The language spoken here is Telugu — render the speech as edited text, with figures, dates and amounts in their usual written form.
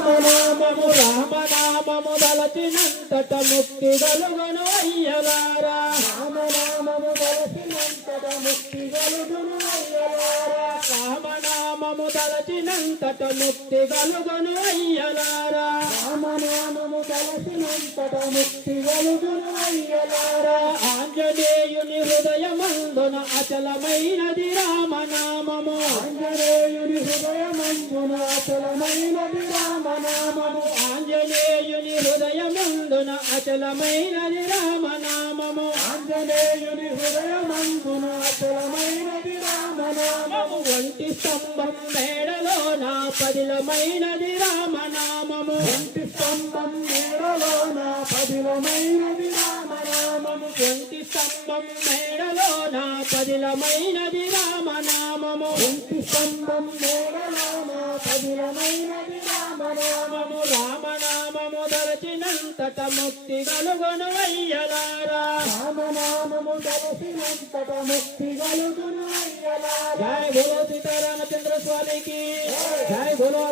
రామనామము రామనామము దలచినంతట ముక్తి కలుగును అయ్యలారా రామనామము దలచినంతట ముక్తి కలుగును అయ్యలారా రామనామము దలచినంతట ముక్తి కలుగును అయ్యలారా రామనామము దలచినంతట ముక్తి కలుగును అయ్యలారా ఆంజనేయుని హృదయమందున అచలమైనది రామనామము ఆంజనేయుని హృదయమందున అచలమైనది రామనామము ఆంజనేయుని హృదయమందున అచలమైనది రామనామము ఆంజనేయుని హృదయమందున అచలమైనది రామనామము వంటి స్తంభం మేడలోన పదిలమైనది రామనామము వంటి స్తంభం మేడలోన పదిలమైనది రామనామము వంటి స్తంభం మేడలోన పదిలమైనది రామనామము వంటి స్తంభం మేడలోన పదిలమైనది రామనామము రామనామము దలచినంతట ముక్తి కలుగును అయ్యలారా రామనామము దలచినంతట ముక్తి కలుగును అయ్యలారా జై బోలో సీతారామచంద్ర స్వామికి జై బోలో